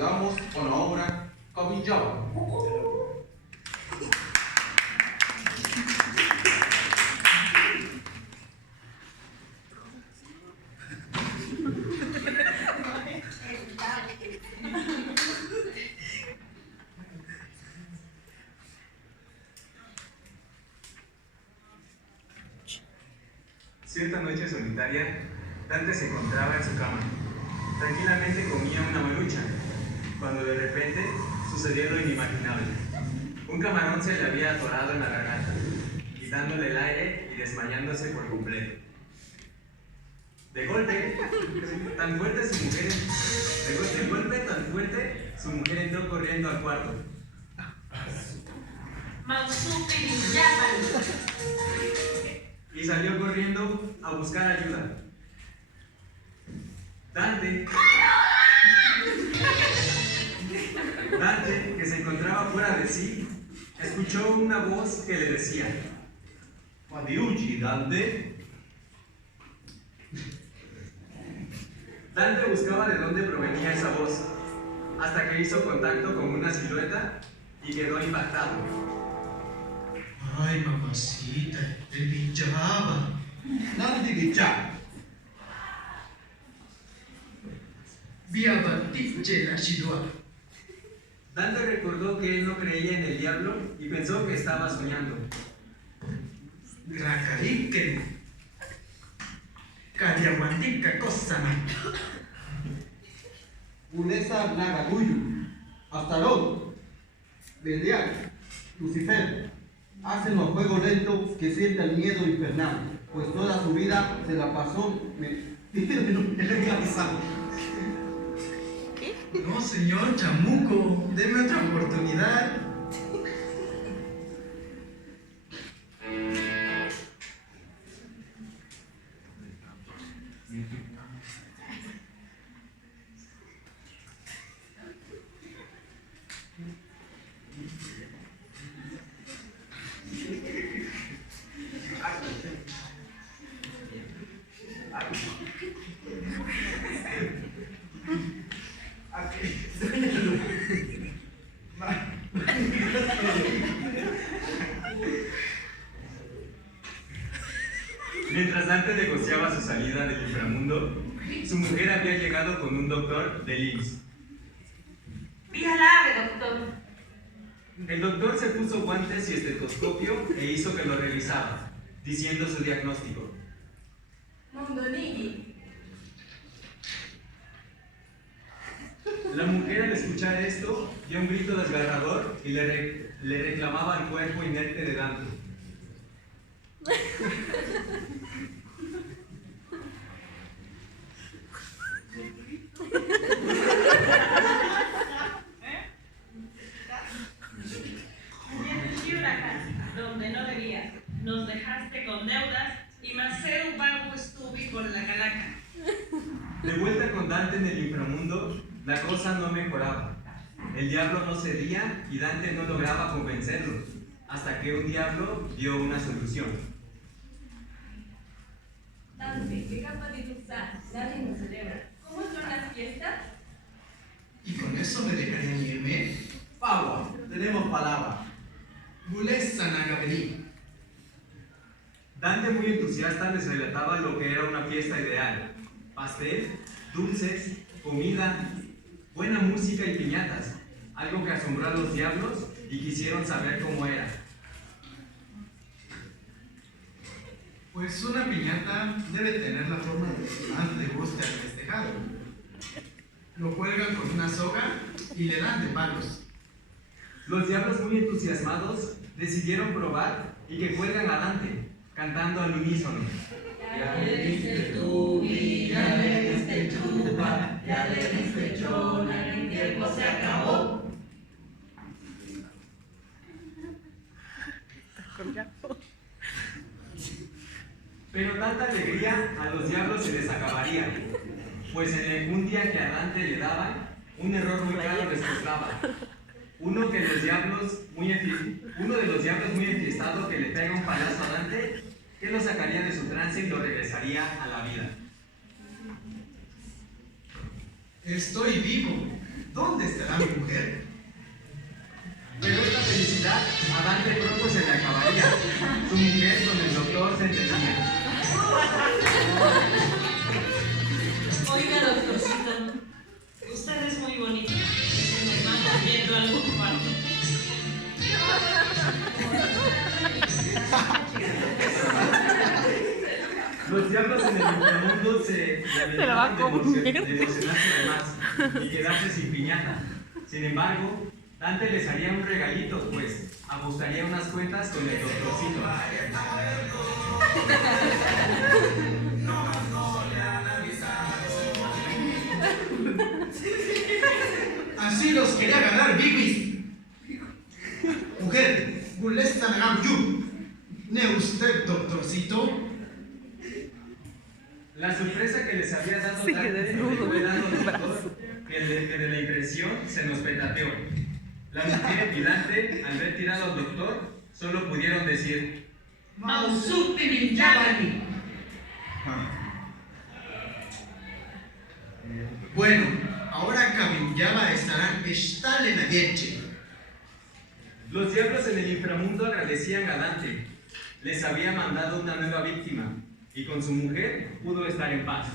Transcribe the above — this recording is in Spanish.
procedamos con la obra Cabillaba. Cierta noche solitaria, Dante se encontraba en su cama. Tranquilamente comía una marucha, cuando de repente sucedió lo inimaginable. Un camarón se le había atorado en la garganta, quitándole el aire y desmayándose por completo. De golpe tan fuerte, su mujer entró corriendo al cuarto. Y salió corriendo a buscar ayuda. Dante, que se encontraba fuera de sí, escuchó una voz que le decía: Adiuchi, Dante. Dante buscaba de dónde provenía esa voz, hasta que hizo contacto con una silueta y quedó impactado. Ay, mamacita, el pinchaba. Dante Gicha. Via Batiche la Shidua. Dante recordó que él no creía en el diablo y pensó que estaba soñando. Gracarique. Cariaguantica Cosama. Unesa Nagaguyu. Astarot. Belial. Lucifer. Hacen los juegos lentos que sienta el miedo infernal, pues toda su vida se la pasó No, señor Chamuco, deme otra oportunidad. Mientras Dante negociaba su salida del inframundo, su mujer había llegado con un doctor del IMSS. Vía lave, doctor. El doctor se puso guantes y estetoscopio e hizo que lo revisara, diciendo su diagnóstico. Mondonigi. La mujer, al escuchar esto, dio un grito desgarrador y le reclamaba el cuerpo inerte de Dante. Donde no debías, nos dejaste con deudas y Maceu Babu estuvi con la calaca. De vuelta con Dante en el inframundo, la cosa no mejoraba. El diablo no cedía y Dante no lograba convencerlo, hasta que un diablo dio una solución. Dante, qué capaz de usar, nadie nos celebra. ¿Cómo son las fiestas? ¿Y con eso me dejarían irme? Agua, tenemos palabra. Bulesa Nagabení. Dante, muy entusiasta, les relataba lo que era una fiesta ideal: pastel, dulces, comida, buena música y piñatas, algo que asombró a los diablos y quisieron saber cómo era. Pues una piñata debe tener la forma de que más le guste al festejado. Lo cuelgan con una soga y le dan de palos. Los diablos, muy entusiasmados, decidieron probar y que cuelgan a Dante, cantando al unísono. Ya le diste tubi, ya le diste chupa, ya le diste chona, el tiempo se acabó. Pero tanta alegría a los diablos se les acabaría, pues en un día que a Dante le daban, un error muy claro les costaba. Uno de los diablos muy enfiestado que le pega un palazo a Dante, que lo sacaría de su trance y lo regresaría a la vida. Estoy vivo. ¿dónde estará mi mujer? Pero esta felicidad a Dante pronto se le acabaría. Su mujer con el doctor se entendía. Oiga, doctorcito, usted es muy bonito. Se me manda viendo algún parte. Los diablos en el inframundo se la va a comer. de emocionarse de más y quedarse sin piñata. Sin embargo, Dante les haría un regalito, pues ajustaría unas cuentas con el doctorcito. Así los quería ganar, Bibis. Mujer, molesta me yo. ¿Ne usted, doctorcito? La sorpresa que les había dado Sí, Dante desnudo, fue dado al el doctor, que de la impresión se nos petateó. La mujer y Dante, al ver tirado al doctor, solo pudieron decir: Mausuti Minjabani. Bueno, ahora Kaminyaba estarán estale na yeche. Los diablos en el inframundo agradecían a Dante. Les había mandado una nueva víctima y con su mujer pudo estar en paz.